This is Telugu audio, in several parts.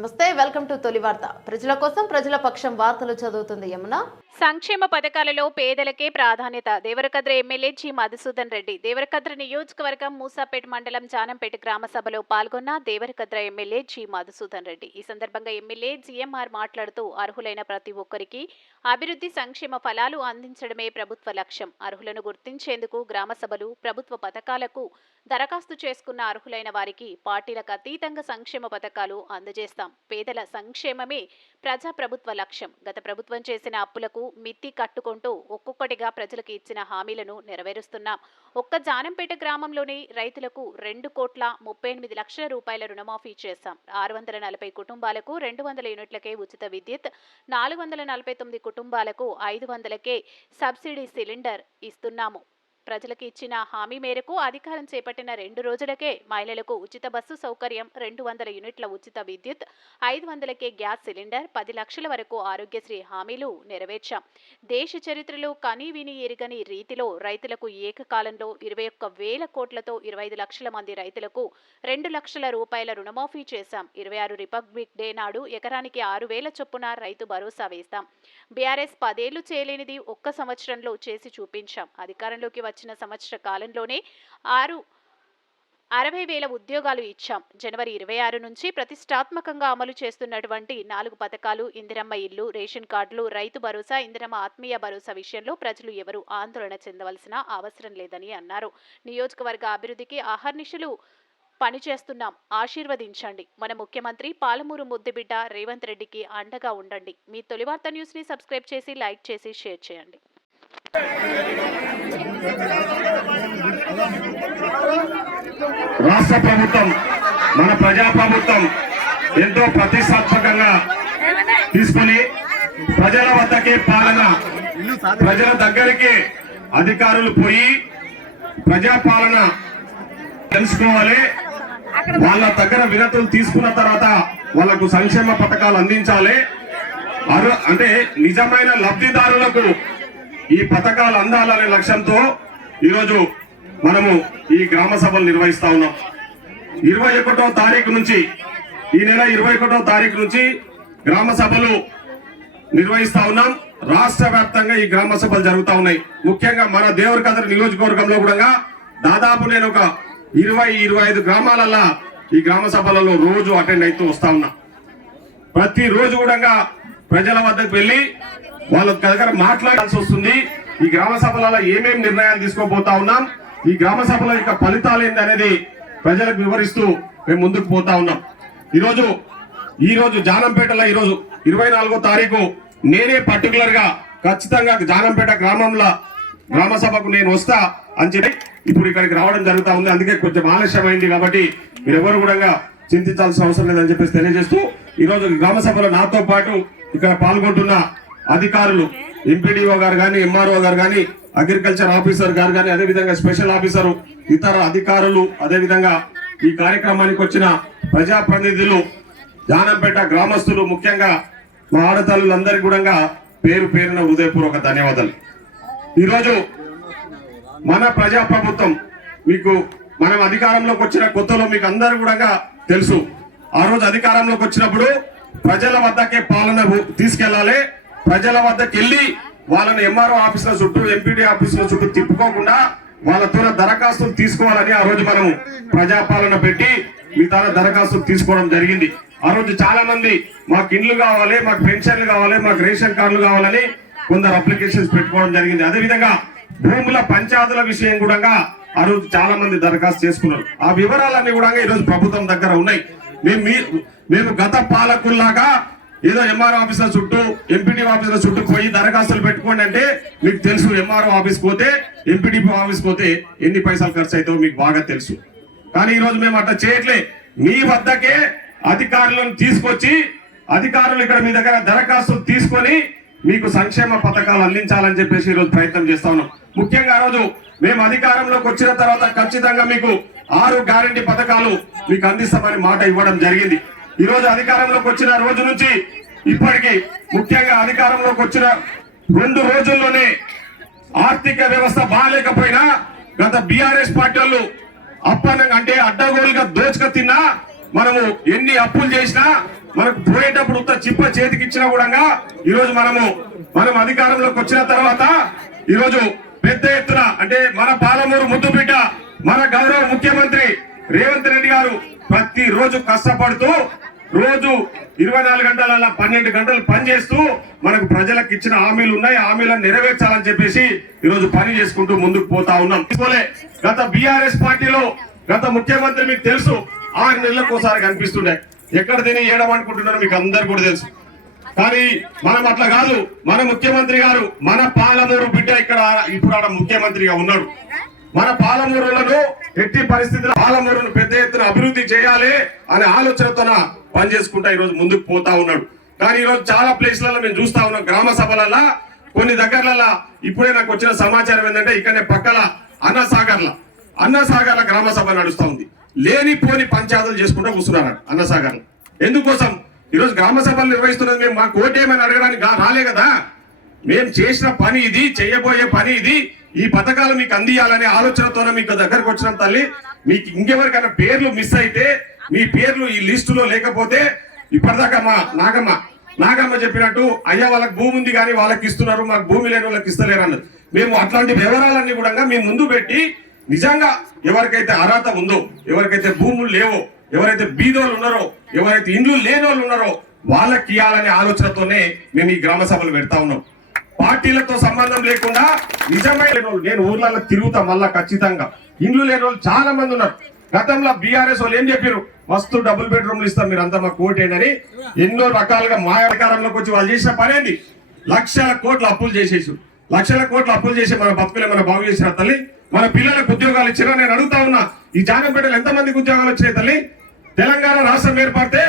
నమస్తే, వెల్కమ్ టు తొలి వార్త. ప్రజల కోసం ప్రజల పక్షం వార్తలు చదువుతుంది యమున. సంక్షేమ పథకాలలో పేదలకే ప్రాధాన్యత. దేవరకద్ర ఎమ్మెల్యే జి మధుసూదన్ రెడ్డి దేవరకద్ర నియోజకవర్గం మూసాపేట మండలం జానంపేట గ్రామ సభలో పాల్గొన్న దేవరకద్ర ఎమ్మెల్యే జి మధుసూదన్ రెడ్డి. ఈ సందర్భంగా ఎమ్మెల్యే జిఎంఆర్ మాట్లాడుతూ అర్హులైన ప్రతి ఒక్కరికి అభివృద్ధి సంక్షేమ ఫలాలు అందించడమే ప్రభుత్వ లక్ష్యం. అర్హులను గుర్తించేందుకు గ్రామ సభలు, ప్రభుత్వ పథకాలకు దరఖాస్తు చేసుకున్న అర్హులైన వారికి పార్టీలకు అతీతంగా సంక్షేమ పథకాలు అందజేస్తాం. పేదల సంక్షేమమే ప్రజాప్రభుత్వ లక్ష్యం. గత ప్రభుత్వం చేసిన అప్పులకు మిత్తి కట్టుకుంటూ ఒక్కొక్కటిగా ప్రజలకు ఇచ్చిన హామీలను నెరవేరుస్తున్నాం. ఒక్క జానంపేట గ్రామంలోని రైతులకు 2,38,00,000 రూపాయల రుణమాఫీ చేశాం. 640 కుటుంబాలకు 200 యూనిట్లకే ఉచిత విద్యుత్, 449 కుటుంబాలకు 500కే సబ్సిడీ సిలిండర్ ఇస్తున్నాము. ప్రజలకు ఇచ్చిన హామీ మేరకు అధికారం చేపట్టిన 2 రోజులకే మహిళలకు ఉచిత బస్సు సౌకర్యం, 200 యూనిట్ల ఉచిత విద్యుత్, 500కే గ్యాస్ సిలిండర్, 10 లక్షల వరకు ఆరోగ్యశ్రీ హామీలు నెరవేర్చాం. దేశ చరిత్రలో కనీ విని ఎరుగని రీతిలో రైతులకు ఏకకాలంలో 21,000 కోట్లతో 25 లక్షల మంది రైతులకు 2 లక్షల రూపాయల రుణమాఫీ చేశాం. 26 రిపబ్లిక్ డే నాడు ఎకరానికి 6,000 చొప్పున రైతు భరోసా వేస్తాం. బీఆర్ఎస్ 10 ఏళ్లు చేయలేనిది ఒక్క సంవత్సరంలో చేసి చూపించాం. అధికారంలోకి వచ్చిన సంవత్సర కాలంలోనే 60,000 ఉద్యోగాలు ఇచ్చాం. జనవరి 26 నుంచి ప్రతిష్టాత్మకంగా అమలు చేస్తున్నటువంటి 4 పథకాలు, ఇందిరమ్మ ఇల్లు, రేషన్ కార్డులు, రైతు భరోసా, ఇందిరమ్మ ఆత్మీయ భరోసా విషయంలో ప్రజలు ఎవరూ ఆందోళన చెందవలసిన అవసరం లేదని అన్నారు. నియోజకవర్గ అభివృద్ధికి అహర్నిశలు పనిచేస్తున్నాం. ఆశీర్వదించండి. మన ముఖ్యమంత్రి పాలమూరు ముద్దుబిడ్డ రేవంత్ రెడ్డికి అండగా ఉండండి. మీ తొలి వార్త న్యూస్ ని సబ్స్క్రైబ్ చేసి, లైక్ చేసి, షేర్ చేయండి. రాష్ట్ర ప్రభుత్వం, మన ప్రజా ప్రభుత్వం ఎంతో ప్రతిష్టాత్మకంగా తీసుకుని ప్రజల వద్దకే పాలన, ప్రజల దగ్గరికి అధికారులు పోయి ప్రజాపాలన తెలుసుకోవాలి. వాళ్ళ దగ్గర వినతులు తీసుకున్న తర్వాత వాళ్ళకు సంక్షేమ పథకాలు అందించాలి. అంటే నిజమైన లబ్ధిదారులకు ఈ పథకాలు అందాలనే లక్ష్యంతో ఈరోజు మనము ఈ గ్రామ సభలు నిర్వహిస్తా ఉన్నాం. 21వ తారీఖు నుంచి, ఈ నెల 21వ తారీఖు నుంచి గ్రామ సభలు నిర్వహిస్తా ఉన్నాం. రాష్ట్ర వ్యాప్తంగా ఈ గ్రామ సభలు జరుగుతూ ఉన్నాయి. ముఖ్యంగా మన దేవరకద్ర నియోజకవర్గంలో కూడా దాదాపు నేను ఒక 20-25 గ్రామాలల్లో ఈ గ్రామ సభలలో రోజు అటెండ్ అవుతూ వస్తా ఉన్నా. ప్రతి రోజు కూడా ప్రజల వద్దకు వెళ్లి వాళ్ళ దగ్గర మాట్లాడాల్సి వస్తుంది. ఈ గ్రామ సభలలో ఏమేమి నిర్ణయాలు తీసుకోబోతా ఉన్నాం, ఈ గ్రామ సభల యొక్క ఫలితాలు ఏంటి అనేది ప్రజలకు వివరిస్తూ మేము ముందుకు పోతా ఉన్నాం. ఈ రోజు జానంపేటలో ఈరోజు 24వ తారీఖు నేనే పర్టికులర్ గా ఖచ్చితంగా జానంపేట గ్రామ సభకు నేను వస్తా అని చెప్పి ఇప్పుడు ఇక్కడికి రావడం జరుగుతా ఉంది. అందుకే కొంచెం ఆలస్యమైంది కాబట్టి మీరు ఎవరు కూడా చింతించాల్సిన అవసరం లేదని చెప్పేసి తెలియజేస్తూ, ఈరోజు గ్రామ సభలో నాతో పాటు ఇక్కడ పాల్గొంటున్న అధికారులు, ఎంపీడీఓ గారు కానీ, ఎంఆర్ఓ గారు కానీ, అగ్రికల్చర్ ఆఫీసర్ గారు కానీ, అదేవిధంగా స్పెషల్ ఆఫీసరు, ఇతర అధికారులు, అదేవిధంగా ఈ కార్యక్రమానికి వచ్చిన ప్రజాప్రతినిధులు, జానంపేట గ్రామస్తులు, ముఖ్యంగా మా ఆడతల్లులందరికీ కూడా పేరు పేరున హృదయపూర్వక ధన్యవాదాలు. ఈరోజు మన ప్రజాప్రభుత్వం, మనం అధికారంలోకి వచ్చిన కొత్తలో మీకు అందరూ కూడా తెలుసు. ఆ రోజు అధికారంలోకి వచ్చినప్పుడు ప్రజల వద్దకే పాలన తీసుకెళ్లాలి, ప్రజల వద్దకు వెళ్లి వాళ్ళని ఎంఆర్ఓ ఆఫీసుల చుట్టూ, ఎంపీడీ ఆఫీసుల చుట్టూ తిప్పుకోకుండా వాళ్ళతో దరఖాస్తులు తీసుకోవాలని ఆ రోజు మనం ప్రజాపాలన పెట్టి మీ తన దరఖాస్తులు తీసుకోవడం జరిగింది. ఆ రోజు చాలా మంది మాకు ఇండ్లు కావాలి, మాకు పెన్షన్లు కావాలి, మాకు రేషన్ కార్డులు కావాలని కొందరు అప్లికేషన్స్ పెట్టుకోవడం జరిగింది. అదేవిధంగా భూముల పంచాయతీల విషయం కూడా ఆ రోజు చాలా మంది దరఖాస్తు చేసుకున్నారు. ఆ వివరాలన్నీ కూడా ఈరోజు ప్రభుత్వం దగ్గర ఉన్నాయి. మేము గత పాలకుల్లాగా ఏదో ఎంఆర్ఓ ఆఫీసుల చుట్టూ, ఎంపీడీ ఆఫీసుల చుట్టూ పోయి దరఖాస్తులు పెట్టుకోండి అంటే మీకు తెలుసు. ఎంఆర్ఓ ఆఫీస్కి పోతే, ఎంపీడీ ఆఫీస్కి పోతే ఎన్ని పైసలు ఖర్చు అవుతాయో మీకు బాగా తెలుసు. కానీ ఈరోజు మేము అట్లా చేయట్లే. మీ వద్దకే అధికారులను తీసుకొచ్చి, అధికారులు ఇక్కడ మీ దగ్గర దరఖాస్తులు తీసుకొని మీకు సంక్షేమ పథకాలు అందించాలని చెప్పేసి ఈరోజు ప్రయత్నం చేస్తా ఉన్నాం. ముఖ్యంగా ఆ రోజు మేము అధికారంలోకి వచ్చిన తర్వాత ఖచ్చితంగా మీకు 6 గ్యారెంటీ పథకాలు మీకు అందిస్తామని మాట ఇవ్వడం జరిగింది. ఈ రోజు అధికారంలోకి వచ్చిన రోజు నుంచి ఇప్పటికీ, ముఖ్యంగా అధికారంలోకి వచ్చిన 2 రోజుల్లోనే ఆర్థిక వ్యవస్థ బాగాలేకపోయినా గత బీఆర్ఎస్ పార్టీ వాళ్ళు అప్పనంగా అంటే అడ్డగోలుగా దోచుక తిన్నా, మనము ఎన్ని అప్పులు చేసినా మనకు పోయేటప్పుడు ఉత్త చిప్ప చేతికి ఇచ్చినా కూడా ఈరోజు మనం అధికారంలోకి వచ్చిన తర్వాత ఈరోజు పెద్ద ఎత్తున అంటే మన పాలమూరు ముద్దుబిడ్డ మన గౌరవ ముఖ్యమంత్రి రేవంత్ రెడ్డి గారు ప్రతి రోజు కష్టపడుతూ రోజు 24 గంటల 12 గంటలు పనిచేస్తూ మనకు ప్రజలకు ఇచ్చిన హామీలు ఉన్నాయి, హామీలను నెరవేర్చాలని చెప్పేసి ఈరోజు పని చేసుకుంటూ ముందుకు పోతా ఉన్నాం. గత బీఆర్ఎస్ పార్టీలో గత ముఖ్యమంత్రి మీకు తెలుసు 6 నెలలకు ఒకసారి కనిపిస్తుండే, ఎక్కడ తిని ఏడమనుకుంటున్నారో మీకు అందరు కూడా తెలుసు. కానీ మనం అట్లా కాదు, మన ముఖ్యమంత్రి గారు మన పాలమూరు బిడ్డ ఇక్కడ ఇప్పుడు ఆడ ముఖ్యమంత్రిగా ఉన్నాడు. మన పాలమూరులను ఎట్టి పరిస్థితుల్లో పాలమూరును పెద్ద ఎత్తున అభివృద్ధి చేయాలి అనే ఆలోచనతోన పనిచేసుకుంటా ఈరోజు ముందుకు పోతా ఉన్నాడు. కానీ ఈరోజు చాలా ప్లేస్లలో మేము చూస్తా ఉన్నాం, గ్రామ సభలల్లో కొన్ని దగ్గరలలో ఇప్పుడే నాకు వచ్చిన సమాచారం ఏంటంటే ఇక్కడనే పక్కల అన్నసాగర్ల గ్రామ సభ నడుస్తా ఉంది. లేనిపోని పంచాయతీలు చేసుకుంటూ కూర్చున్నారు అన్నసాగర్లో. ఎందుకోసం ఈరోజు గ్రామ సభలు నిర్వహిస్తున్నది మేము మాకు ఓటేమని అడగడానికి రాలే కదా, మేము చేసిన పని ఇది, చేయబోయే పని ఇది, ఈ పథకాలు మీకు అందియాలనే ఆలోచనతోనే మీకు దగ్గరకు వచ్చిన తల్లి. మీకు ఇంకెవరికైనా పేర్లు మిస్ అయితే మీ పేర్లు ఈ లిస్టులో లేకపోతే ఇప్పటిదాకా మా నాగమ్మ చెప్పినట్టు అయ్యా వాళ్ళకి భూమి ఉంది కానీ వాళ్ళకి ఇస్తున్నారు, మాకు భూమి లేని వాళ్ళకి ఇస్తలేరు అన్నది. మేము అట్లాంటి వివరాలన్నీ కూడా మేము ముందు పెట్టి నిజంగా ఎవరికైతే అర్హత ఉందో, ఎవరికైతే భూములు లేవో, ఎవరైతే బీదోళ్ళు ఉన్నారో, ఎవరైతే ఇండ్లు లేని వాళ్ళు ఉన్నారో వాళ్ళకి ఇవ్వాలనే ఆలోచనతోనే మేము ఈ గ్రామ సభలు పెడతా ఉన్నాం. పార్టీలతో సంబంధం లేకుండా నిజమైన నేను ఊర్లలో తిరుగుతా మళ్ళా ఖచ్చితంగా. ఇండ్లు లేని వాళ్ళు చాలా మంది ఉన్నారు. గతంలో బీఆర్ఎస్ వాళ్ళు ఏం చెప్పారు, మస్తు డబుల్ బెడ్రూమ్లు ఇస్తాం మీరు అంతా మాకు ఓటేండి అని ఎన్నో రకాలుగా మా అధికారంలోకి వచ్చి వాళ్ళు చేసిన పని ఏంది, లక్షల కోట్ల అప్పులు చేసేసి మన బతుకులే మన బాగు చేసిన తల్లి. మన పిల్లలకు ఉద్యోగాలు ఇచ్చినా నేను అడుగుతా ఉన్నా, ఈ జానంపేటలో ఎంతమందికి ఉద్యోగాలు వచ్చినాయి తల్లి? తెలంగాణ రాష్ట్రం ఏర్పడితే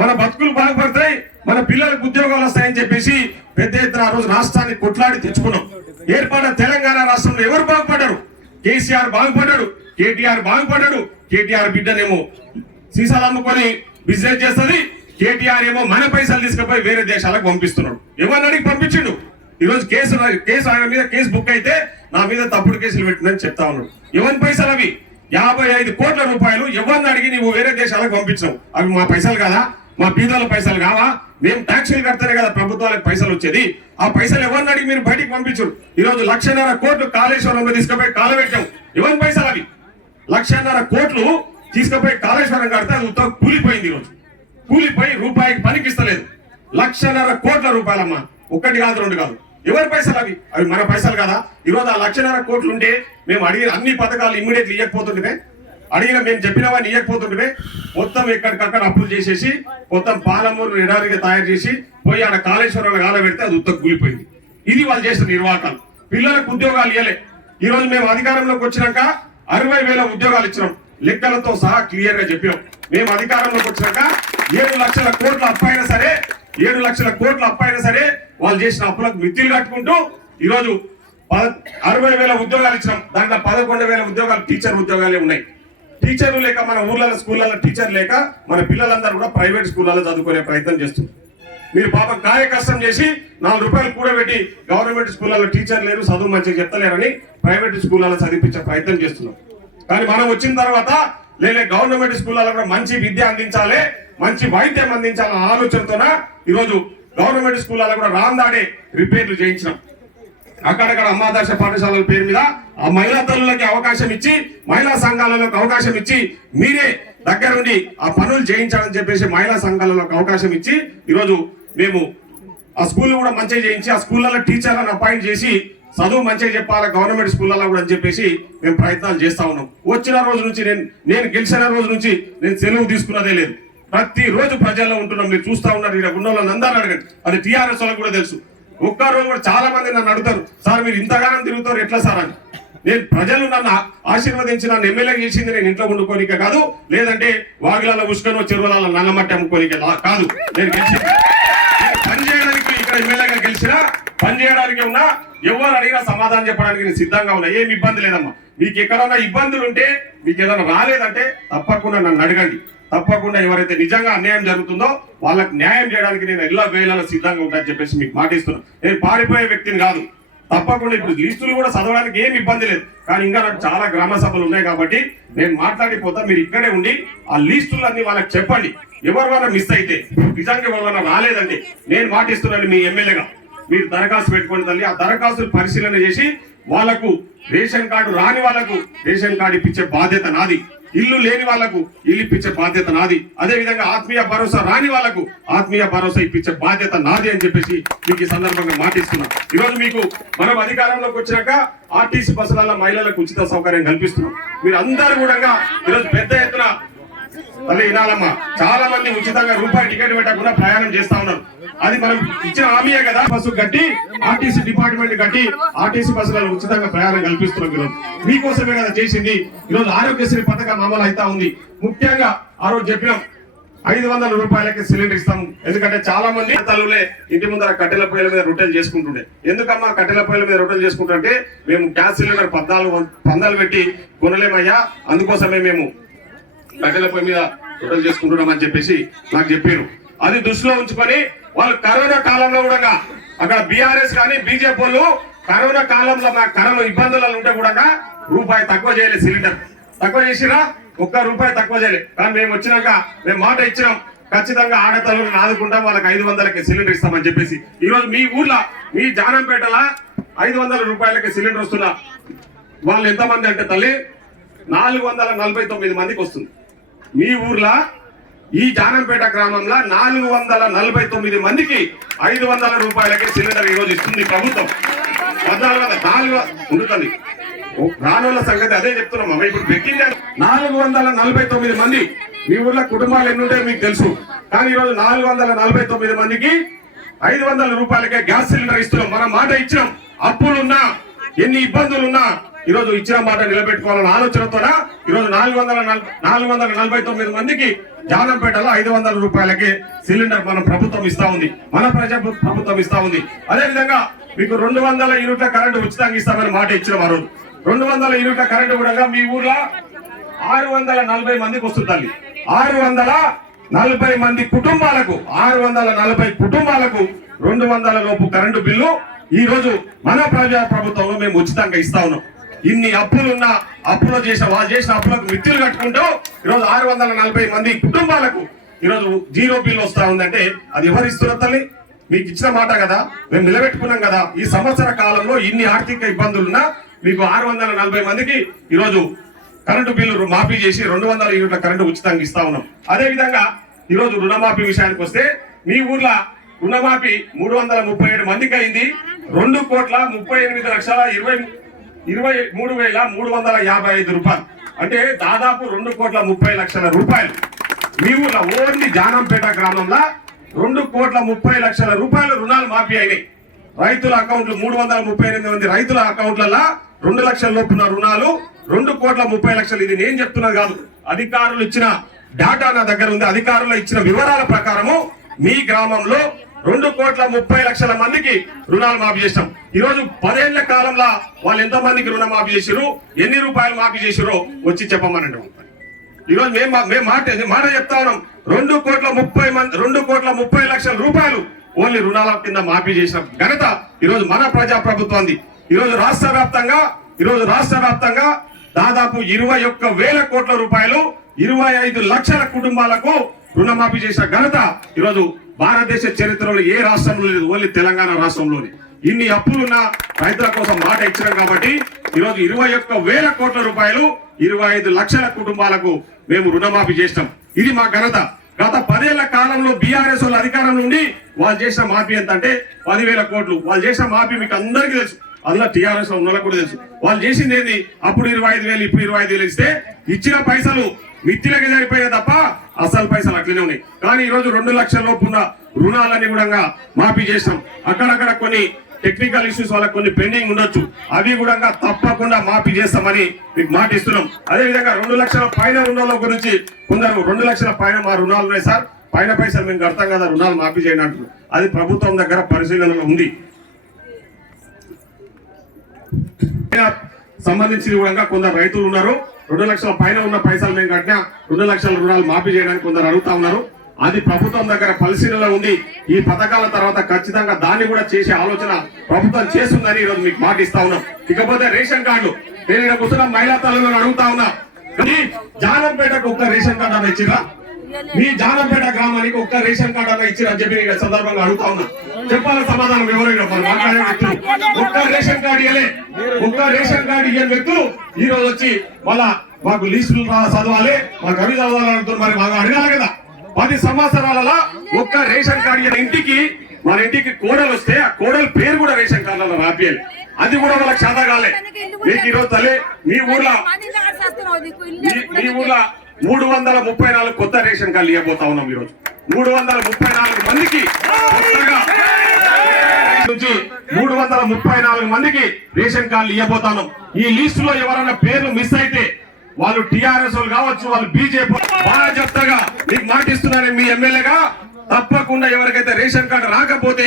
మన బతుకులు బాగుపడతాయి, మన పిల్లలకు ఉద్యోగాలు వస్తాయని చెప్పేసి పెద్ద ఎత్తున ఆ రోజు రాష్ట్రాన్ని కొట్లాడి తెచ్చుకున్నాం. ఏర్పడిన తెలంగాణ రాష్ట్రంలో ఎవరు బాగుపడ్డారు? కేసీఆర్ బాగుపడ్డాడు, కేటీఆర్ బాగుపడ్డాడు. కేటీఆర్ బిడ్డనేమో సీసాలు అమ్ముకొని బిజినెస్ చేస్తుంది, కేటీఆర్ ఏమో మన పైసలు తీసుకుపోయి వేరే దేశాలకు పంపిస్తున్నాడు. ఎవరిని అడిగి పంపించిండు? ఈరోజు కేసు ఆయన మీద కేసు బుక్ అయితే నా మీద తప్పుడు కేసులు పెట్టిందని చెప్తా ఉన్నాడు. ఎవరి పైసలు అవి? 55 కోట్ల రూపాయలు ఎవరిని అడిగి నువ్వు వేరే దేశాలకు పంపించావు. అవి మా పైసలు కాదా? మా పీదల పైసలు కావా? మేము ట్యాక్సీలు కడితేనే కదా ప్రభుత్వాలకు పైసలు వచ్చేది. ఆ పైసలు ఎవరిని అడిగి మీరు బయటికి పంపించరు. ఈరోజు 1.5 కోట్లు కాళేశ్వరంలో తీసుకుపోయి కాలబెట్టాం. ఎవరి పైసలు అవి? 1.5 కోట్లు తీసుకుపోయి కాళేశ్వరం కడితే అది ఉత్తరం కూలిపోయింది. ఈరోజు కూలిపోయి రూపాయికి పనికిస్తలేదు. 1.5 కోట్ల రూపాయలమ్మా, 1 కాదు 2 కాదు. ఎవరి పైసలు అవి? అవి మన పైసలు కదా. ఈరోజు ఆ 1.5 కోట్లు ఉంటే మేము అడిగిన అన్ని పథకాలు ఇమ్మీడియట్లీ ఇవ్వకపోతుంటే, అడిగిన మేము చెప్పినవన్నీ ఇవ్వకపోతుంటే మొత్తం ఎక్కడికక్కడ అప్పులు చేసేసి మొత్తం పాలమూరు ఎడారిగా తయారు చేసి పోయి ఆడ కాళేశ్వరంలో గాల పెడితే అది ఉత్తకు కూలిపోయింది. ఇది వాళ్ళు చేసిన నిర్వాహకాలు. పిల్లలకు ఉద్యోగాలు ఇవ్వలే. ఈ రోజు మేము అధికారంలోకి వచ్చినాక 60,000 ఉద్యోగాలు ఇచ్చినాం, లెక్కలతో సహా క్లియర్ గా చెప్పాం. మేము అధికారంలోకి వచ్చినాక 7 లక్షల కోట్ల అప్పు అయినా సరే 7 లక్షల కోట్ల అప్పు అయినా సరే వాళ్ళు చేసిన అప్పులకు మిత్తులు కట్టుకుంటూ ఈరోజు 60,000 ఉద్యోగాలు ఇచ్చినాం. దాంట్లో 11,000 ఉద్యోగాలు టీచర్ ఉద్యోగాలే ఉన్నాయి. టీచర్లు లేక మన ఊర్లలో స్కూళ్ళలో టీచర్ లేక మన పిల్లలందరూ కూడా ప్రైవేట్ స్కూళ్ళలో చదువుకునే ప్రయత్నం చేస్తున్నారు. మీరు పాపం కాయ కష్టం చేసి 4 రూపాయలు కూడబెట్టి గవర్నమెంట్ స్కూళ్ళలో టీచర్ లేరు, చదువు మంచిగా చెప్తలేరని ప్రైవేట్ స్కూళ్ళలో చదివించే ప్రయత్నం చేస్తున్నాం. కానీ మనం వచ్చిన తర్వాత లేలే గవర్నమెంట్ స్కూళ్ళలో కూడా మంచి విద్య అందించాలి, మంచి వైద్యం అందించాలన్న ఆలోచనతోన ఈరోజు గవర్నమెంట్ స్కూళ్ళలో కూడా రాందాడే రిపేర్లు చేయించినాం. అక్కడక్కడ అమ్మాదర్శ పాఠశాలల పేరు మీద ఆ మహిళా తల్లులకి అవకాశం ఇచ్చి, మహిళా సంఘాలలోకి అవకాశం ఇచ్చి మీరే దగ్గరుండి ఆ పనులు చేయించాలని చెప్పేసి మహిళా సంఘాలలోకి అవకాశం ఇచ్చి ఈరోజు మేము ఆ స్కూల్ కూడా మంచిగా చేయించి ఆ స్కూళ్ళలో టీచర్లను అపాయింట్ చేసి చదువు మంచిగా చెప్పాలి గవర్నమెంట్ స్కూళ్ళలో కూడా అని చెప్పేసి మేము ప్రయత్నాలు చేస్తా ఉన్నాం. వచ్చిన రోజు నుంచి నేను గెలిచిన రోజు నుంచి నేను సెలవు తీసుకున్నదే లేదు. ప్రతి రోజు ప్రజల్లో ఉంటున్నాం. మీరు చూస్తా ఉన్నారు. ఇక్కడ ఉన్న వాళ్ళని అందరూ అడగండి, అది టీఆర్ఎస్ వాళ్ళకి కూడా తెలుసు. ఒక్క రోజు కూడా చాలా మంది నన్ను అడుగుతారు, సార్ మీరు ఇంతగానం తిరుగుతారు ఎట్లా సార్ అని. నేను ప్రజలు నన్ను ఆశీర్వదించి నన్ను ఎమ్మెల్యే చేసింది నేను ఇంట్లో ఉండుకోనిక కాదు, లేదంటే వాగులలో ఉష్కనో చెరువులలో నల్లమట్టి అమ్ముకోనిక కాదు. నేను గెలిచింది పని చేయడానికి, ఇక్కడ ఎమ్మెల్యేగా గెలిచినా పని చేయడానికి ఉన్నా, ఎవరు అడిగినా సమాధానం చెప్పడానికి నేను సిద్ధంగా ఉన్నా. ఏమి ఇబ్బంది లేదమ్మా. మీకు ఎక్కడన్నా ఇబ్బందులు ఉంటే, మీకు ఏదైనా రాలేదంటే తప్పకుండా నన్ను అడగండి. తప్పకుండా ఎవరైతే నిజంగా అన్యాయం జరుగుతుందో వాళ్ళకి న్యాయం చేయడానికి నేను ఎలా వేళలో సిద్ధంగా ఉంటానని చెప్పేసి మీకు మాటిస్తున్నాను. నేను పారిపోయే వ్యక్తిని కాదు. తప్పకుండా ఇప్పుడు లిస్టులు కూడా చదవడానికి ఏం ఇబ్బంది లేదు. కానీ ఇంకా నాకు చాలా గ్రామ సభలు ఉన్నాయి కాబట్టి నేను మాట్లాడిపోతా, మీరు ఇక్కడే ఉండి ఆ లిస్టులన్నీ వాళ్ళకి చెప్పండి. ఎవరివైనా మిస్ అయితే నిజంగా ఎవరివైనా రాలేదండి, నేను మాటిస్తున్నాను మీ ఎమ్మెల్యేగా, మీరు దరఖాస్తు పెట్టుకోండి తల్లి. ఆ దరఖాస్తులు పరిశీలన చేసి వాళ్ళకు రేషన్ కార్డు రాని వాళ్ళకు రేషన్ కార్డు ఇప్పించే బాధ్యత నాది, ఇల్లు లేని వాళ్లకు ఇల్లు ఇప్పించే బాధ్యత నాది, అదే విధంగా ఆత్మీయ భరోసా రాని వాళ్లకు ఆత్మీయ భరోసా ఇప్పించే బాధ్యత నాది అని చెప్పేసి మీకు ఈ సందర్భంగా మాటిస్తున్నాం. ఈరోజు మీకు మనం అధికారంలోకి వచ్చినాక ఆర్టీసీ బస్సులలో మహిళలకు ఉచిత సౌకర్యం కల్పిస్తున్నాం. మీరు అందరూ కూడా ఈరోజు పెద్ద ఎత్తున తల్లి వినాలమ్మా, చాలా మంది ఉచితంగా రూపాయి టికెట్ పెట్టకుండా ప్రయాణం చేస్తా ఉన్నారు. అది మనం ఇచ్చిన హామీయే కదా. బస్సు కట్టి ఆర్టీసీ డిపార్ట్మెంట్ కట్టి ఆర్టీసీ బస్సులలో ఉచితంగా ప్రయాణం కల్పిస్తున్నాం. ఈరోజు మీకోసమే కదా చేసింది. ఈరోజు ఆరోగ్యశ్రీ పథకం అమలు అవుతా ఉంది. ముఖ్యంగా ఆ రోజు చెప్పినాం 500 రూపాయలకి సిలిండర్ ఇస్తాం. ఎందుకంటే చాలా మంది తల్లులే ఇంటి ముందర కట్టెల పొయ్యిల మీద రొట్టెలు చేసుకుంటుండే. ఎందుకమ్మా కట్టెల పొయ్యిల మీద రొట్టెలు చేసుకుంటుంటే మేము గ్యాస్ సిలిండర్ 14 పెట్టి కొనలేమయ్యా, అందుకోసమే మేము కట్టెల పొయ్యి మీద రొట్టెలు చేసుకుంటున్నామని చెప్పేసి నాకు చెప్పారు. అది దృష్టిలో ఉంచుకొని వాళ్ళు కరోనా కాలంలో కూడా అక్కడ బీఆర్ఎస్ కానీ బీజేపీ వాళ్ళు కరోనా కాలంలో కరోనా ఇబ్బందులలో ఉంటే కూడా రూపాయి తక్కువ చేయలేదు. సిలిండర్ తక్కువ చేసిరా, ₹1 తక్కువ చేయలేదు. కానీ మేము వచ్చినాక మేము మాట ఇచ్చినాం, ఖచ్చితంగా ఆడతలను ఆదుకుంటాం, వాళ్ళకి 500కి సిలిండర్ ఇస్తామని చెప్పేసి. ఈ రోజు మీ ఊర్లో మీ జానంపేటలా 500 రూపాయలకి సిలిండర్ వస్తున్నా వాళ్ళు ఎంతమంది అంటే తల్లి 449 మందికి వస్తుంది. మీ ఊర్లో ఈ జానంపేట గ్రామంలో 449 మందికి 500 రూపాయలకే సిలిండర్ ఈ రోజు ఇస్తుంది ప్రభుత్వం. 1400 ఉంటుంది. రానున్న సంగతి అదే చెప్తున్నాం. ఇప్పుడు బెక్కింగ్ 449 మంది మీ ఊర్లో కుటుంబాలు ఎన్ని ఉంటాయో మీకు తెలుసు. కానీ ఈరోజు 449 మందికి 500 రూపాయలకే గ్యాస్ సిలిండర్ ఇస్తున్నాం. మనం మాట ఇచ్చినాం. అప్పులున్నా ఎన్ని ఇబ్బందులున్నా ఈరోజు ఇచ్చిన మాట నిలబెట్టుకోవాలన్న ఆలోచనతో ఈరోజు 449 మందికి జానంపేటలో 500 రూపాయలకి సిలిండర్ మన ప్రభుత్వం ఇస్తా ఉంది, మన ప్రజా ప్రభుత్వం ఇస్తా ఉంది. అదే విధంగా మీకు 200 యూనిట్ల కరెంటు ఉచితంగా ఇస్తామని మాట ఇచ్చిన వారు 200 యూనిట్ల కరెంటు కూడా మీ ఊర్లో 640 మందికి వస్తుంది. 640 మంది కుటుంబాలకు 640 కుటుంబాలకు 200 లోపు కరెంటు బిల్లు ఈ రోజు మన ప్రజా ప్రభుత్వంలో మేము ఉచితంగా ఇస్తా ఉన్నాం. ఇన్ని అప్పులున్నా అప్పులో వాళ్ళు చేసిన అప్పులకు మిత్తులు కట్టుకుంటూ ఈరోజు 640 మంది కుటుంబాలకు ఈరోజు జీరో బిల్ వస్తా ఉందంటే అది ఎవరు ఇస్తున్నారు తల్లి? మీకు ఇచ్చిన మాట కదా, మేము నిలబెట్టుకున్నాం కదా. ఈ సంవత్సర కాలంలో ఇన్ని ఆర్థిక ఇబ్బందులున్నా మీకు 640 మందికి ఈరోజు కరెంటు బిల్లు మాఫీ చేసి 200 యూనిట్ల కరెంటు ఉచితంగా ఇస్తా ఉన్నాం. అదే విధంగా ఈరోజు రుణమాఫీ విషయానికి వస్తే మీ ఊర్లో రుణమాఫీ 337 మందికి అయింది. 2,38,23,355 రూపాయలు, అంటే దాదాపు 2,30,00,000 రూపాయలు మీ ఊర్లో ఓన్లీ జానంపేట గ్రామంలో 2,30,00,000 రూపాయలు రుణాలు మాఫీ అయినాయి. రైతుల అకౌంట్లు 338 మంది రైతుల అకౌంట్లలో 2 లక్షల లోపున్న రుణాలు 2,30,00,000. ఇది నేను చెప్తున్నది కాదు, అధికారులు ఇచ్చిన డేటా నా దగ్గర ఉంది. అధికారులు ఇచ్చిన వివరాల ప్రకారము మీ గ్రామంలో 2,30,00,000 మందికి రుణాలు మాఫీ చేస్తాం. ఈ రోజు 10 ఏళ్ల కాలంలో వాళ్ళు ఎంత మందికి రుణ మాఫీ చేసారు, ఎన్ని రూపాయలు మాఫీ చేసారో వచ్చి చెప్పమనండి. ఈ రోజు మేము మాట చెప్తా ఉన్నాం. 2,30,00,000 రూపాయలు ఓన్లీ రుణాల కింద మాఫీ చేసిన ఘనత ఈ రోజు మన ప్రజా ప్రభుత్వాన్ని. ఈ రోజు రాష్ట్ర వ్యాప్తంగా దాదాపు 21,000 కోట్ల రూపాయలు 25 లక్షల కుటుంబాలకు రుణమాఫీ చేసిన ఘనత ఈరోజు భారతదేశ చరిత్రలో ఏ రాష్ట్రంలో లేదు, ఓన్లీ తెలంగాణ రాష్ట్రంలోనే. ఇన్ని అప్పులున్న రైతుల కోసం మాట ఇచ్చినాం కాబట్టి ఈరోజు 21,000 కోట్ల రూపాయలు 25 లక్షల కుటుంబాలకు మేము రుణమాఫీ చేసినాం. ఇది మా ఘనత. గత 10 ఏళ్ల కాలంలో బీఆర్ఎస్ వాళ్ళ అధికారం నుండి వాళ్ళు చేసిన మాఫీ ఎంత అంటే 10,000 కోట్లు. వాళ్ళు చేసిన మాఫీ మీకు అందరికీ తెలుసు, అందులో టీఆర్ఎస్ లో ఉన్న వాళ్ళకి కూడా తెలుసు. వాళ్ళు చేసింది ఏంది, అప్పుడు 25,000 ఇప్పుడు 25,000 ఇస్తే ఇచ్చిన పైసలు మిత్తిలకి సరిపోయాయి తప్ప అసలు పైసలు అట్లనే ఉన్నాయి. కానీ ఈ రోజు 2 లక్షల లోపు ఉన్న రుణాలన్నీ కూడా మాఫీ చేసినాం. అక్కడక్కడ కొన్ని టెక్నికల్ ఇష్యూస్ వాళ్ళకి కొన్ని పెండింగ్ ఉండొచ్చు, అవి కూడా తప్పకుండా మాఫీ చేస్తామని మీకు మాట ఇస్తున్నాం. అదే విధంగా 2 లక్షల పైన రుణాల గురించి కొందరు 2 లక్షల పైన మా రుణాలు ఉన్నాయి సార్, పైన పైసలు మేము కడతాం కదా, రుణాలు మాఫీ చేయనట్టు. అది ప్రభుత్వం దగ్గర పరిశీలనలో ఉంది. సంబంధించి కూడా కొందరు రైతులు ఉన్నారు, 2 లక్షల పైన ఉన్న పైసలు మేము కట్టినా 2 లక్షల రుణాలు మాఫీ చేయడానికి కొందరు అడుగుతా ఉన్నారు. అది ప్రభుత్వం దగ్గర పరిశీలనలో ఉంది. ఈ పథకాల తర్వాత ఖచ్చితంగా దాన్ని కూడా చేసే ఆలోచన ప్రభుత్వం చేస్తుందని ఈరోజు మీకు మాట ఇస్తా ఉన్నాం. ఇకపోతే రేషన్ కార్డు, నేను ఇక్కడ కూర్చున్న మహిళా తల్లులను అడుగుతా ఉన్నా, జానంపేటకు ఒక్క రేషన్ కార్డు అన్న ఇచ్చిరా? మీ జానంపేట గ్రామానికి ఒక్క రేషన్ కార్డు అన్న ఇచ్చిరా అని చెప్పి నేను సందర్భంగా అడుగుతా ఉన్నా. చెప్పాలి సమాధానం ఎవరైనా మాట్లాడే వ్యక్తులు. ఒక్క రేషన్ కార్డు ఇవ్వలే, ఒక్క రేషన్ కార్డు ఇవ్వని వ్యక్తులు ఈ రోజు వచ్చి మళ్ళా మాకు లీస్టులు చదవాలి, మాకు అవి చదవాలంటున్నారు. మరి మాకు అడగాలి కదా. 10 సంవత్సరాలలో ఒక్క రేషన్ కార్డు ఇంటికి, మన ఇంటికి కోడలు వస్తే ఆ కోడలు పేరు కూడా రేషన్ కార్డులలో రాపియాలి. అది కూడా వాళ్ళకి శాతా కాలే. మీకు ఈరోజు తల్లి మీ ఊర్లో 334 కొత్త రేషన్ కార్డులు ఇవ్వబోతా ఉన్నాం. ఈరోజు 334 మందికి కొత్తగా నుంచి 334 మందికి రేషన్ కార్డులు ఇవ్వబోతాను. ఈ లిస్ట్ లో ఎవరైనా పేర్లు మిస్ అయితే వాళ్ళు టిఆర్ఎస్ వాళ్ళు కావచ్చు, వాళ్ళు బీజేపీ బాగా చెప్తాగా మీకు మాటిస్తున్నాను. మీ ఎమ్మెల్యేగా తప్పకుండా ఎవరికైతే రేషన్ కార్డు రాకపోతే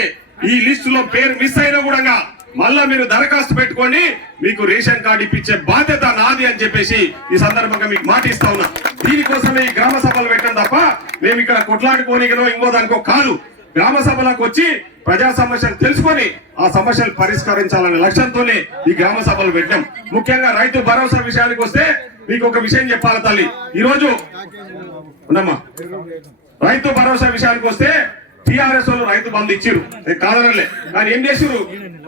ఈ లిస్ట్ లో పేరు మిస్ అయినా కూడా మళ్ళా మీరు దరఖాస్తు పెట్టుకోండి, మీకు రేషన్ కార్డు ఇప్పించే బాధ్యత నాది అని చెప్పేసి ఈ సందర్భంగా మీకు మాటిస్తా ఉన్నా. దీనికోసమే ఈ గ్రామ సభలు పెట్టాం తప్ప మేము ఇక్కడ కొట్లాడుకోనికనో ఇంకో దానికో కాదు. గ్రామ సభలకు వచ్చి ప్రజా సమస్యలు తెలుసుకొని ఆ సమస్యలు పరిష్కరించాలనే లక్ష్యంతోనే ఈ గ్రామ సభలు పెట్టాం. ముఖ్యంగా రైతు భరోసా విషయానికి వస్తే మీకు ఒక విషయం చెప్పాలి తల్లి. ఈ రోజు ఉండమ్మా, రైతు భరోసా విషయానికి వస్తే టిఆర్ఎస్ వాళ్ళు రైతు బంధు ఇచ్చిరు, కాదనలే. కానీ ఏం చేసిరు,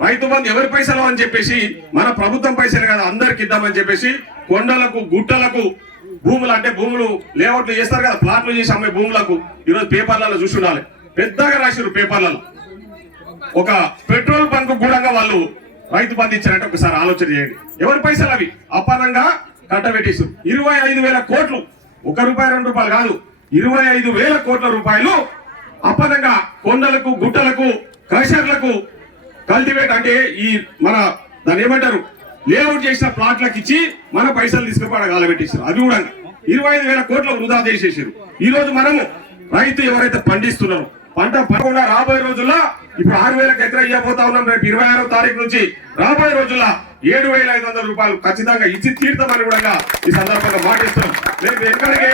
రైతు బంధు ఎవరి పైసలు అని చెప్పేసి మన ప్రభుత్వం పైసలు కదా అందరికి ఇద్దామని చెప్పేసి కొండలకు గుట్టలకు భూములు, అంటే భూములు లేఅవుట్లు చేస్తారు కదా, ప్లాట్లు చేసి అమ్మే భూములకు ఈరోజు పేపర్లలో చూసి ఉండాలి, పెద్దగా రాసిరు పేపర్లలో. ఒక పెట్రోల్ బంక్ కూడా వాళ్ళు రైతు బంధు ఇచ్చారంటే ఒకసారి ఆలోచన చేయండి. ఎవరి పైసలు అవి అపానంగా కట్టబెట్టేసి 25,000 కోట్లు, 1 రూపాయి 2 రూపాయలు కాదు, 25,000 కోట్ల రూపాయలు అపనంగా కొండలకు గుట్టలకు క్రషర్లకు కల్టివేట్, అంటే ఈ మన దాన్ని ఏమంటారు లేఅవుట్ చేసిన ప్లాట్లకు ఇచ్చి మన పైసలు తీసుకుపోవడం కాలబెట్టేసారు. అది కూడా 25,000 కోట్ల వృధా చేసేసారు. ఈ రోజు మనము రైతు ఎవరైతే పండిస్తున్నారో పంట పడకుండా రాబోయే రోజుల్లో ఇప్పుడు 6,000 ఎకరా ఇవ్వబోతా ఉన్నాం. రేపు 26వ తారీఖు నుంచి రాబోయే రోజుల్లో 7,500 రూపాయలు ఖచ్చితంగా ఇచ్చి తీర్థమని కూడా ఈ సందర్భంగా మాటిస్తున్నాం. రేపు ఎక్కడికి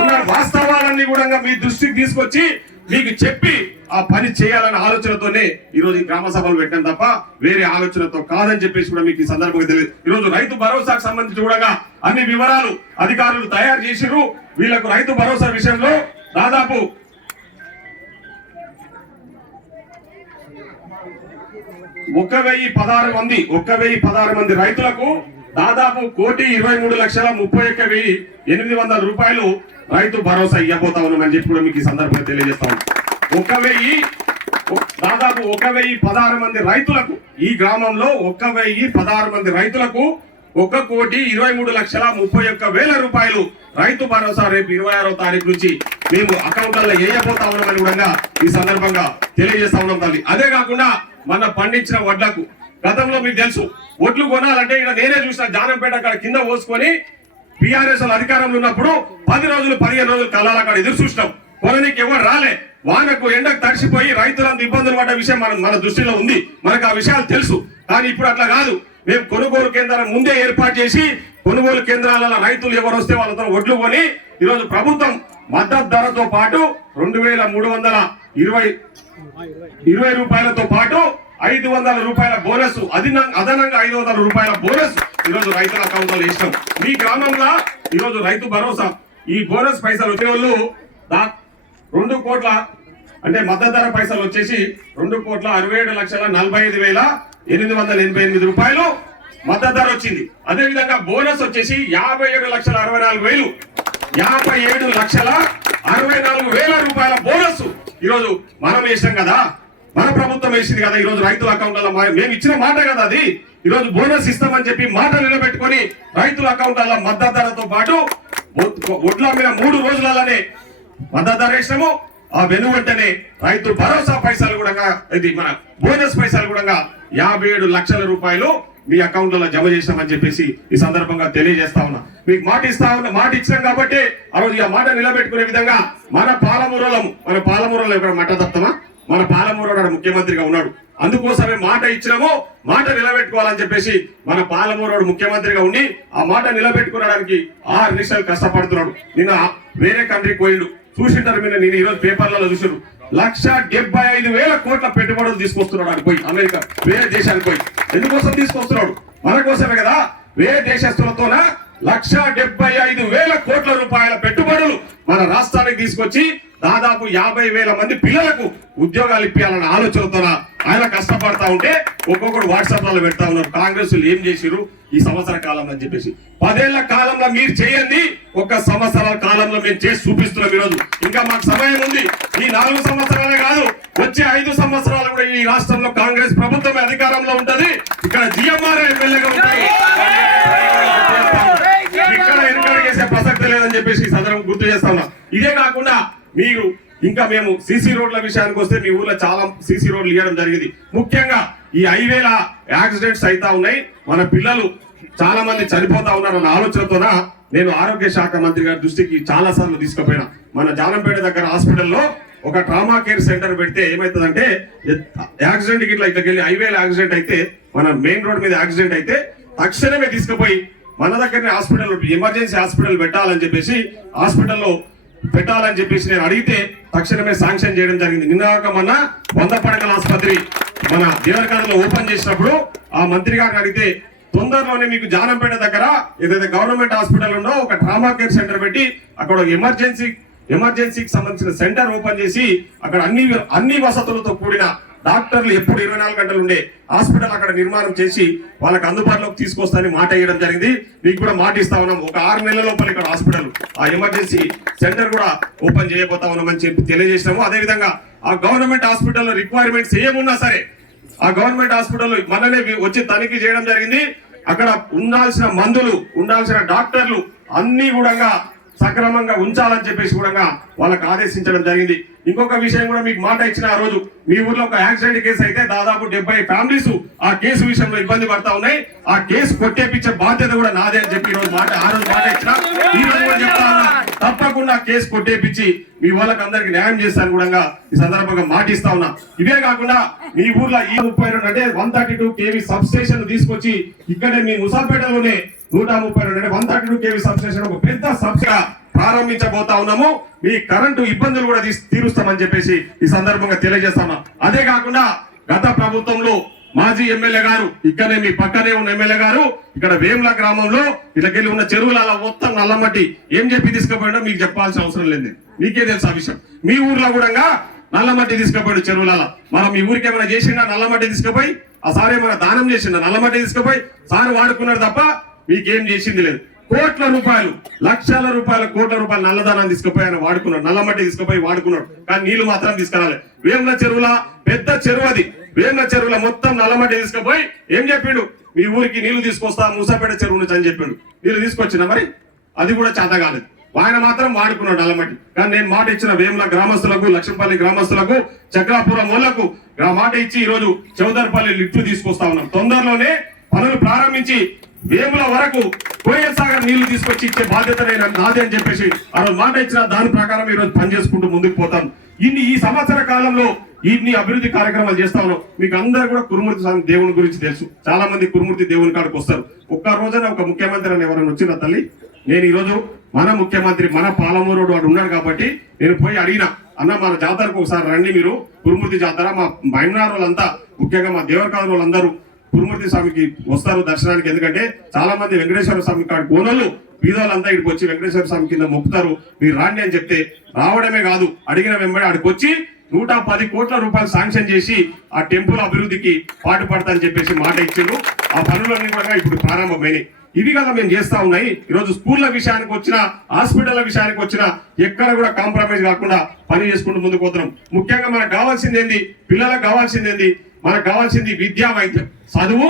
ఉన్న వాస్తవాలన్నీ కూడా మీ దృష్టికి తీసుకొచ్చి మీకు చెప్పి ఆ పని చేయాలనే ఆలోచనతోనే ఈ రోజు ఈ గ్రామ సభలు పెట్టాం తప్ప వేరే ఆలోచనతో కాదని చెప్పేసి కూడా మీకు ఈ సందర్భంగా తెలియదు. ఈ రోజు రైతు భరోసాకు సంబంధించి కూడా అన్ని వివరాలు అధికారులు తయారు చేసిరు. వీళ్లకు రైతు భరోసా విషయంలో దాదాపు 1,016 మంది రైతులకు దాదాపు 1,23,31,800 రూపాయలు రైతు భరోసా ఇవ్వబోతా ఉన్నామని చెప్పి కూడా మీకు ఈ సందర్భంగా తెలియజేస్తా ఉన్నాం. దాదాపు 1,016 మంది రైతులకు, ఈ గ్రామంలో 1,016 మంది రైతులకు 1,23,31,000 రూపాయలు రైతు భరోసా రేపు 26వ తారీఖు నుంచి మేము అకౌంట్లలో వేయబోతా ఉన్నామని కూడా ఈ సందర్భంగా తెలియజేస్తా ఉన్నాం తల్లి. అదే కాకుండా మన పండించిన వడ్లకు గతంలో మీకు తెలుసు, ఒడ్లు కొనాలంటే ఇక్కడ నేనే చూసిన జానంపేట అక్కడ కింద పోసుకొని టిఆర్ఎస్ అధికారంలో ఉన్నప్పుడు 10 రోజులు 15 రోజులు కళ్ళాల అక్కడ ఎదురు చూసినాం. కొననీకి ఎవరు రాలే, వానకు ఎండకు తడిసిపోయి రైతులంతా ఇబ్బందులు పడ్డ విషయం మన దృష్టిలో ఉంది, మనకు ఆ విషయాలు తెలుసు. కానీ ఇప్పుడు అట్లా కాదు. మేము కొనుగోలు కేంద్రాలను ముందే ఏర్పాటు చేసి కొనుగోలు కేంద్రాలలో రైతులు ఎవరు వస్తే వాళ్ళతో ఒడ్లు కొని ఈరోజు ప్రభుత్వం మద్దతు ధరతో పాటు 2,320 రూపాయలతో పాటు 500 రూపాయల బోనస్, అదనంగా 500 రూపాయల బోనస్ ఈరోజు రైతుల అకౌంట్లో వేసినాం. మీ గ్రామంలో ఈరోజు రైతు భరోసా ఈ బోనస్ పైసలు వచ్చే వాళ్ళు 2 కోట్ల, అంటే మద్దతు ధర పైసలు వచ్చేసి 2,67,45,888 రూపాయలు మద్దతు ధర వచ్చింది. అదే విధంగా బోనస్ వచ్చేసి 57,64,000, 57,64,000 రూపాయల బోనస్ ఈరోజు మనం వేసాం కదా, మన ప్రభుత్వం వేసింది కదా. ఈరోజు రైతుల అకౌంట్లలో మేము ఇచ్చిన మాట కదా అది. ఈరోజు బోనస్ ఇస్తామని చెప్పి మాట నిలబెట్టుకొని రైతుల అకౌంట్లలో మద్దతు ధరతో పాటు ఒడ్ల మీద 3 రోజులలోనే మద్దతు ధర వేసినాము. ఆ వెను వెంటనే రైతు భరోసా పైసలు కూడా, ఇది మన బోనస్ పైసలు కూడా 57 లక్షల రూపాయలు మీ అకౌంట్లలో జమ చేసామని చెప్పేసి ఈ సందర్భంగా తెలియజేస్తా ఉన్నా. మీకు మాట ఇచ్చినాం కాబట్టి ఆ రోజు ఆ మాట నిలబెట్టుకునే విధంగా మన పాలమూరులో ఇక్కడ మాట తప్పమా, మన పాలమూరు ముఖ్యమంత్రిగా ఉన్నాడు. అందుకోసమే మాట ఇచ్చినామో మాట నిలబెట్టుకోవాలని చెప్పేసి మన పాలమూరు ముఖ్యమంత్రిగా ఉండి ఆ మాట నిలబెట్టుకోవడానికి 6 నిమిషాలు కష్టపడుతున్నాడు. నిన్న వేరే కంట్రీకి పోయిండు, చూసింటారు మీరు, నేను ఈరోజు పేపర్లలో చూసారు 1,75,000 కోట్ల పెట్టుబడులు తీసుకొస్తున్నాడు అని పోయి అమెరికా వేరే దేశానికి పోయి. ఎందుకోసం తీసుకొస్తున్నాడు? మన కోసమే కదా. వేరే దేశస్తులతోన 1,75,000 కోట్ల రూపాయల పెట్టుబడులు మన రాష్ట్రానికి తీసుకొచ్చి దాదాపు 50,000 మంది పిల్లలకు ఉద్యోగాలు ఇప్పించాలన్న ఆలోచనతో ఆయన కష్టపడతా ఉంటే ఒక్కొక్కడు వాట్సాప్ లో పెడతా ఉన్నారు, కాంగ్రెస్ ఏం చేసిరు ఈ సంవత్సర కాలంలో అని చెప్పేసి. 10 ఏళ్ల కాలంలో మీరు చేయండి, 1 సంవత్సరాల కాలంలో మేము చేసి చూపిస్తున్నాం. ఈరోజు ఇంకా మాకు సమయం ఉంది. ఈ 4 సంవత్సరాలే కాదు, వచ్చే 5 సంవత్సరాలు కూడా ఈ రాష్ట్రంలో కాంగ్రెస్ ప్రభుత్వమే అధికారంలో ఉంటది. ఇక్కడ జిఎంఆర్ ఎమ్మెల్యేగా ఉంటాయి. ఇక్కడ ఎన్నికలు చేసే ప్రసక్తి లేదని చెప్పేసి ఈ సందర్భం గుర్తు చేస్తా ఉన్నా. ఇదే కాకుండా మీరు ఇంకా మేము సీసీ రోడ్ల విషయానికి వస్తే మీ ఊర్లో చాలా సీసీ రోడ్లు ఇవ్వడం జరిగింది. ముఖ్యంగా ఈ హైవేల యాక్సిడెంట్స్ అయితే ఉన్నాయి, మన పిల్లలు చాలా మంది చనిపోతా ఉన్నారు అన్న ఆలోచనతోన నేను ఆరోగ్య శాఖ మంత్రి గారి దృష్టికి చాలా సార్లు తీసుకుపోయినా. మన జానంపేట దగ్గర హాస్పిటల్లో ఒక ట్రామా కేర్ సెంటర్ పెడితే ఏమైతుందంటే యాక్సిడెంట్ ఇట్లకెళ్ళి హైవేల యాక్సిడెంట్ అయితే, మన మెయిన్ రోడ్ మీద యాక్సిడెంట్ అయితే తక్షణమే తీసుకుపోయి మన దగ్గరనే హాస్పిటల్ ఎమర్జెన్సీ హాస్పిటల్ పెట్టాలని చెప్పేసి నేను అడిగితే తక్షణమే శాంక్షన్ చేయడం జరిగింది. నిన్న మొన్న 100 పడకల ఆసుపత్రి మన దేవరకద్రలో ఓపెన్ చేసినప్పుడు ఆ మంత్రి గారిని అడిగితే తొందరలోనే మీకు జానంపేట దగ్గర ఏదైతే గవర్నమెంట్ హాస్పిటల్ ఉందో ఒక ట్రామా కేర్ సెంటర్ పెట్టి అక్కడ ఎమర్జెన్సీకి సంబంధించిన సెంటర్ ఓపెన్ చేసి అక్కడ అన్ని వసతులతో కూడిన డాక్టర్లు ఎప్పుడు 24 గంటలు ఉండే హాస్పిటల్ అక్కడ నిర్మాణం చేసి వాళ్ళకి అందుబాటులోకి తీసుకొస్తానని మాట ఇవ్వడం జరిగింది. మీకు కూడా మాట ఇస్తా ఉన్నాం, ఒక 6 నెలల లోపల ఇక్కడ హాస్పిటల్ ఆ ఎమర్జెన్సీ సెంటర్ కూడా ఓపెన్ చేయబోతా ఉన్నామని చెప్పి తెలియజేసినాము. అదేవిధంగా ఆ గవర్నమెంట్ హాస్పిటల్లో రిక్వైర్మెంట్స్ ఏమున్నా సరే ఆ గవర్నమెంట్ హాస్పిటల్లో మననే వచ్చి తనిఖీ చేయడం జరిగింది. అక్కడ ఉండాల్సిన మందులు, ఉండాల్సిన డాక్టర్లు అన్ని కూడా సక్రమంగా ఉంచాలని చెప్పేసి కూడా వాళ్ళకి ఆదేశించడం జరిగింది. ఇంకొక విషయం కూడా మీకు మాట ఇచ్చిన, ఆ రోజు మీ ఊర్లో ఒక యాక్సిడెంట్ కేసు అయితే దాదాపు 70 ఫ్యామిలీస్ ఆ కేసు విషయంలో ఇబ్బంది పడతా ఉన్నాయి. ఆ కేసు కొట్టేపించే బాధ్యత కూడా నాదే అని చెప్పి ఆ రోజు మాట ఇచ్చిన. ఈ రోజు కూడా చెప్తా ఉన్నా, తప్పకుండా కేసు కొట్టేపించి మీ వాళ్ళకి అందరికి న్యాయం చేస్తాను కూడా ఈ సందర్భంగా మాట ఇస్తా ఉన్నా. ఇవే కాకుండా మీ ఊర్లో ఈ 32 అంటే 132 kV సబ్ స్టేషన్ తీసుకొచ్చి ఇక్కడే మీ ముసాపేటలోనే 132 అంటే 132 kV సబ్ స్టేషన్ ఒక పెద్ద సబ్సిడీ ప్రారంభించబోతా ఉన్నాము. మీ కరెంటు ఇబ్బందులు కూడా తీరుస్తామని చెప్పేసి ఈ సందర్భంగా తెలియజేస్తా ఉన్నాం. అదే కాకుండా గత ప్రభుత్వంలో మాజీ ఎమ్మెల్యే గారు, ఇక్కడనే మీ పక్కనే ఉన్న ఎమ్మెల్యే గారు, ఇక్కడ వేముల గ్రామంలో ఇళ్ళకెళ్ళి ఉన్న చెరువుల మొత్తం నల్లమట్టి ఏం చెప్పి తీసుకుపోయినా మీకు చెప్పాల్సిన అవసరం లేదు, మీకే తెలుసు ఆ విషయం. మీ ఊర్లో కూడా నల్లమట్టి తీసుకుపోయాడు చెరువులలో. మనం మీ ఊరికి ఏమైనా చేసిండా? నల్లమట్టి తీసుకుపోయి ఆ సార్ ఏమైనా దానం చేసిండా? నల్లమట్టి తీసుకుపోయి సార్ వాడుకున్నాడు తప్ప మీకేం చేసింది లేదు. కోట్ల రూపాయలు, లక్షల రూపాయలు, కోట్ల రూపాయలు నల్లదానాన్ని తీసుకుపోయి ఆయన వాడుకున్నాడు, నల్లమట్టి తీసుకుపోయి వాడుకున్నాడు. కానీ నీళ్లు మాత్రం తీసుకురాలి. వేముల చెరువుల పెద్ద చెరువు అది, వేముల చెరువుల మొత్తం నల్లమట్టి తీసుకుపోయి ఏం చెప్పిండు? మీ ఊరికి నీళ్లు తీసుకొస్తా మూసాపేట చెరువు నుంచి అని చెప్పిండు. నీళ్లు తీసుకొచ్చినా మరి అది కూడా చేత కాలేదు. ఆయన మాత్రం వాడుకున్నాడు నల్లమట్టి. కానీ నేను మాట ఇచ్చిన వేముల గ్రామస్తులకు, లక్ష్మపల్లి గ్రామస్తులకు, చక్రాపురం వాళ్ళకు మాట ఇచ్చి ఈ రోజు చౌదర్పల్లి లిఫ్ట్ తీసుకొస్తా ఉన్నాం. తొందరలోనే పనులు ప్రారంభించి వేముల వరకు కోయల్ సాగర్ నీళ్లు తీసుకొచ్చి ఇచ్చే బాధ్యత నాదే అని చెప్పేసి ఆ రోజు మాట ఇచ్చిన దాని ప్రకారం ఈ రోజు పనిచేసుకుంటూ ముందుకు పోతాం. ఈ సంవత్సర కాలంలో ఇన్ని అభివృద్ధి కార్యక్రమాలు చేస్తా ఉన్నాం. మీకు అందరూ కూడా కురుమూర్తి స్వామి దేవుని గురించి తెలుసు. చాలా మంది కురుమూర్తి దేవుని కాడికి వస్తారు. ఒక్క రోజున ఒక ముఖ్యమంత్రి అని ఎవరైనా వచ్చిన తల్లి, నేను ఈ రోజు మన ముఖ్యమంత్రి మన పాలమూరుడు వాడు ఉన్నాడు కాబట్టి నేను పోయి అడిగినా, అన్న మన జాతరకు ఒకసారి రండి, మీరు కురుమూర్తి జాతర మా మైనార్ వాళ్ళంతా, ముఖ్యంగా మా దేవరకాదు వాళ్ళందరూ కురుమూర్తి స్వామికి వస్తారు దర్శనానికి. ఎందుకంటే చాలా మంది వెంకటేశ్వర స్వామి కాడి కోనలు బీదోళ్ళంతా ఇక్కడికి వచ్చి వెంకటేశ్వర స్వామి కింద మొక్కుతారు, మీరు రాండి అని చెప్తే రావడమే కాదు, అడిగిన వెంబడి ఆడికి వచ్చి 110 కోట్ల రూపాయలు శాంక్షన్ చేసి ఆ టెంపుల్ అభివృద్ధికి పాటుపడతానని చెప్పేసి మాట ఇచ్చారు. ఆ పనులన్నీ కూడా ఇప్పుడు ప్రారంభమైనాయి. ఇవి కదా మేము చేస్తా ఉన్నాయి. ఈరోజు స్కూళ్ల విషయానికి వచ్చిన, హాస్పిటల్ విషయానికి వచ్చిన ఎక్కడ కూడా కాంప్రమైజ్ కాకుండా పని చేసుకుంటూ ముందుకు పోతున్నాం. ముఖ్యంగా మనకు కావాల్సింది ఏంది? పిల్లలకు కావాల్సింది ఏంది? మనకు కావాల్సింది విద్యా, వైద్యం, చదువు,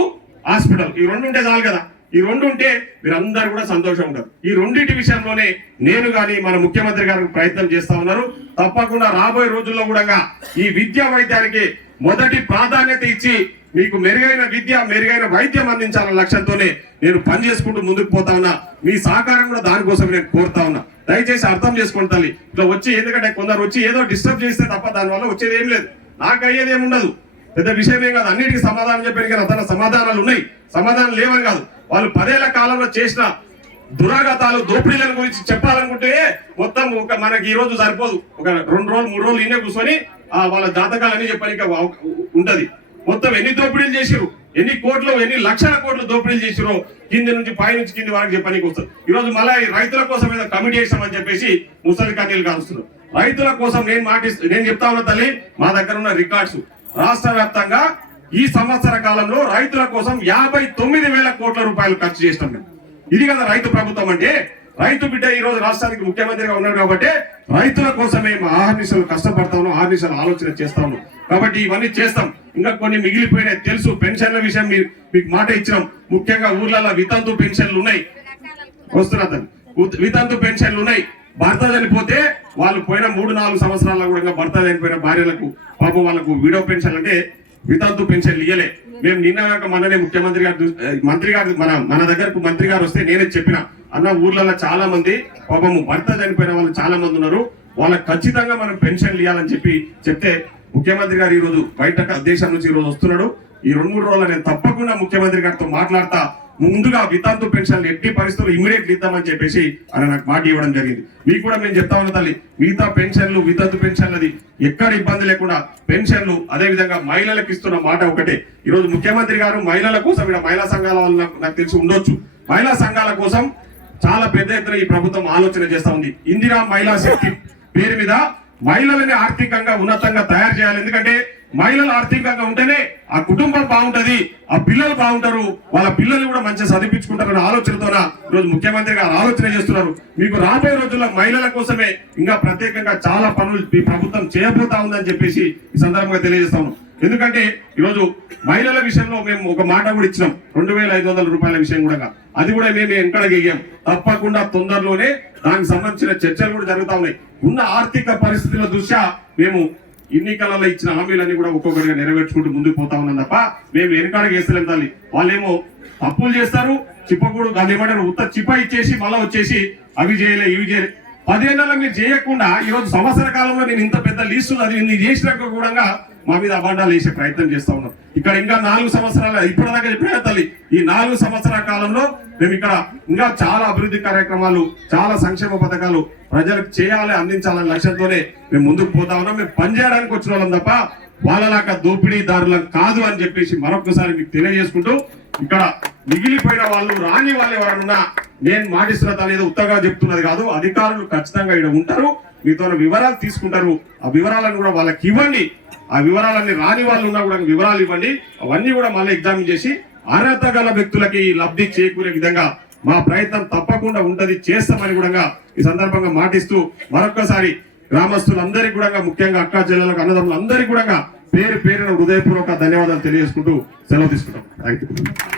హాస్పిటల్. ఈ 2 ఉంటే చాలు కదా. ఈ 2 ఉంటే మీరందరూ కూడా సంతోషం ఉంటారు. ఈ రెండింటి విషయంలోనే నేను కానీ మన ముఖ్యమంత్రి గారు ప్రయత్నం చేస్తా ఉన్నారు. తప్పకుండా రాబోయే రోజుల్లో కూడా ఈ విద్యా వైద్యానికి మొదటి ప్రాధాన్యత ఇచ్చి మీకు మెరుగైన విద్య, మెరుగైన వైద్యం అందించాలన్న లక్ష్యంతోనే నేను పనిచేసుకుంటూ ముందుకు పోతా ఉన్నా. మీ సహకారం కూడా దానికోసం నేను కోరుతా ఉన్నా. దయచేసి అర్థం చేసుకోండి తల్లి. ఇట్లా వచ్చి, ఎందుకంటే కొందరు వచ్చి ఏదో డిస్టర్బ్ చేస్తే తప్ప దానివల్ల వచ్చేది ఏం లేదు, నాకు అయ్యేది ఏముండదు, పెద్ద విషయమే కాదు. అన్నిటికీ సమాధానం చెప్పాను కానీ తన సమాధానాలు ఉన్నాయి, సమాధానం లేవని కాదు. వాళ్ళు 10 ఏళ్ల కాలంలో చేసిన దురాగతాలు దోపిడీల గురించి చెప్పాలనుకుంటే మొత్తం మనకి ఈ రోజు సరిపోదు. ఒక 2 రోజులు 3 రోజులు ఈయనే కూర్చొని వాళ్ళ జాతకాలన్నీ చెప్పడానికి ఉంటది. మొత్తం ఎన్ని దోపిడీలు చేసిరు, ఎన్ని కోట్లు, ఎన్ని లక్షల కోట్లు దోపిడీలు చేసిరో కింది నుంచి పై నుంచి కింది వరకు చెప్పడానికి వస్తుంది. ఈ రోజు మళ్ళీ రైతుల కోసం ఏదో కమిటీ చేస్తామని చెప్పేసి ముసలి కన్నీళ్ళు కాలుస్తున్నారు. రైతుల కోసం నేను చెప్తా ఉన్నా తల్లి, మా దగ్గర ఉన్న రికార్డ్స్ రాష్ట్ర వ్యాప్తంగా ఈ సంవత్సర కాలంలో రైతుల కోసం 59,000 కోట్ల రూపాయలు ఖర్చు చేస్తాం మేము. ఇది కదా రైతు ప్రభుత్వం అంటే. రైతు బిడ్డ ఈ రోజు రాష్ట్రానికి ముఖ్యమంత్రిగా ఉన్నాడు కాబట్టి రైతుల కోసమే ఆహర్నిశలు కష్టపడతాను, ఆహర్నిశలు ఆలోచన చేస్తాను. కాబట్టి ఇవన్నీ చేస్తాం. ఇంకా కొన్ని మిగిలిపోయినాయి తెలుసు. పెన్షన్ల విషయం మీకు మాట ఇచ్చినాం. ముఖ్యంగా ఊర్లలో వితంతు పెన్షన్లు ఉన్నాయి, వస్తున్నా వితంతు పెన్షన్లు ఉన్నాయి. భర్త చనిపోతే వాళ్ళు పోయిన 3-4 సంవత్సరాల్లో కూడా భర్త చనిపోయిన భార్యలకు పాపం వాళ్ళకు విడో పెన్షన్ అంటే వితంతు పెన్షన్లు ఇయ్యలే. మేము నిన్న మననే ముఖ్యమంత్రి గారు మంత్రి గారు మన దగ్గరకు మంత్రి గారు వస్తే నేనే చెప్పిన, అన్న ఊర్లలో చాలా మంది పాపము భర్త చనిపోయిన వాళ్ళు చాలా మంది ఉన్నారు, వాళ్ళకి ఖచ్చితంగా మనం పెన్షన్లు ఇవ్వాలని చెప్తే ముఖ్యమంత్రి గారు ఈ రోజు బయట దేశం నుంచి ఈ రోజు వస్తున్నాడు. ఈ 2-3 రోజులు నేను తప్పకుండా ముఖ్యమంత్రి గారితో మాట్లాడతా. ముందుగా వితంతు పెన్షన్లు ఎట్టి పరిస్థితుల్లో ఇమీడియట్ ఇద్దామని చెప్పేసి ఆయన నాకు మాట ఇవ్వడం జరిగింది. మీకు కూడా మేము చెప్తా ఉన్నా తల్లి, మిగతా పెన్షన్లు వితంతు పెన్షన్లది ఎక్కడ ఇబ్బంది లేకుండా పెన్షన్లు, అదే విధంగా మహిళలకు ఇస్తున్న మాట ఒకటే. ఈ రోజు ముఖ్యమంత్రి గారు మహిళల కోసం, ఇక్కడ మహిళా సంఘాల వల్ల నాకు తెలిసి ఉండొచ్చు, మహిళా సంఘాల కోసం చాలా పెద్ద ఎత్తున ఈ ప్రభుత్వం ఆలోచన చేస్తా ఉంది. ఇందిరా మహిళా శక్తి పేరు మీద మహిళలని ఆర్థికంగా ఉన్నతంగా తయారు చేయాలి. ఎందుకంటే మహిళలు ఆర్థికంగా ఉంటేనే ఆ కుటుంబం బాగుంటది, ఆ పిల్లలు బాగుంటారు, వాళ్ళ పిల్లలు కూడా మంచిగా చదివించుకుంటారన్న ఆలోచనతోన ఈరోజు ముఖ్యమంత్రి గారు ఆలోచన చేస్తున్నారు. మీకు రాబోయే రోజుల్లో మహిళల కోసమే ఇంకా ప్రత్యేకంగా చాలా పనులు ఈ ప్రభుత్వం చేయబోతా ఉందని చెప్పేసి ఈ సందర్భంగా తెలియజేస్తాను. ఎందుకంటే ఈరోజు మహిళల విషయంలో మేము ఒక మాట కూడా ఇచ్చినాం, 2,500 రూపాయల విషయం కూడా. అది కూడా మేము ఎక్కడికి తప్పకుండా తొందరలోనే దానికి సంబంధించిన చర్చలు కూడా జరుగుతా ఉన్నాయి. ఉన్న ఆర్థిక పరిస్థితుల దృష్ట్యా మేము ఎన్నికలలో ఇచ్చిన హామీలన్నీ కూడా ఒక్కొక్కరిగా నెరవేర్చుకుంటూ ముందుకు పోతా ఉన్నాం తప్ప మేము వెనకాడికి వేస్తలేం తల్లి. వాళ్ళేమో తప్పులు చేస్తారు, చిప్పకూడదు దాన్ని ఏమంటారు, ఉత్త చిప్ప ఇచ్చేసి మళ్ళా వచ్చేసి అవి చేయలే ఇవి చేయలే. 10 ఏళ్ళలో మీరు చేయకుండా ఈ రోజు సంవత్సర కాలంలో నేను ఇంత పెద్ద లీస్ట్ అది ఇన్ని చేసినాక కూడా మా మీద అబాండాలు వేసే ప్రయత్నం చేస్తా ఉన్నాం. ఇక్కడ ఇంకా 4 సంవత్సరాలు ఇప్పటిదాకా చెప్పిన తల్లి, ఈ 4 సంవత్సరాల కాలంలో మేము ఇక్కడ ఇంకా చాలా అభివృద్ధి కార్యక్రమాలు, చాలా సంక్షేమ పథకాలు ప్రజలకు చేయాలి, అందించాలనే లక్ష్యంతోనే మేము ముందుకు పోతా ఉన్నాం. మేము పనిచేయడానికి వచ్చిన వాళ్ళం తప్ప వాళ్ళలాగా దోపిడీదారులం కాదు అని చెప్పేసి మరొకసారి మీకు తెలియజేసుకుంటూ, ఇక్కడ మిగిలిపోయిన వాళ్ళు రాని వాళ్ళు ఎవరన్నా నేను మాటిస్తున్నది అనేది ఉత్తగా చెప్తున్నది కాదు. అధికారులు ఖచ్చితంగా ఇక్కడ ఉంటారు, మీతో వివరాలు తీసుకుంటారు. ఆ వివరాలను కూడా వాళ్ళకి ఇవ్వండి. ఆ వివరాలన్నీ రాని వాళ్ళు ఉన్నా కూడా వివరాలు ఇవ్వండి. అవన్నీ కూడా మళ్ళీ ఎగ్జామిన్ చేసి అర్హత గల వ్యక్తులకి లబ్ధి చేకూరే విధంగా మా ప్రయత్నం తప్పకుండా ఉంటది, చేస్తామని కూడా ఈ సందర్భంగా మాటిస్తూ మరొక్కసారి గ్రామస్తులందరికీ కూడా, ముఖ్యంగా అక్క చెల్లెలకు అన్నదమ్ములందరికీ కూడా పేరు పేరున హృదయపూర్వక ధన్యవాదాలు తెలియజేసుకుంటూ సెలవు తీసుకుంటాం. Thank you.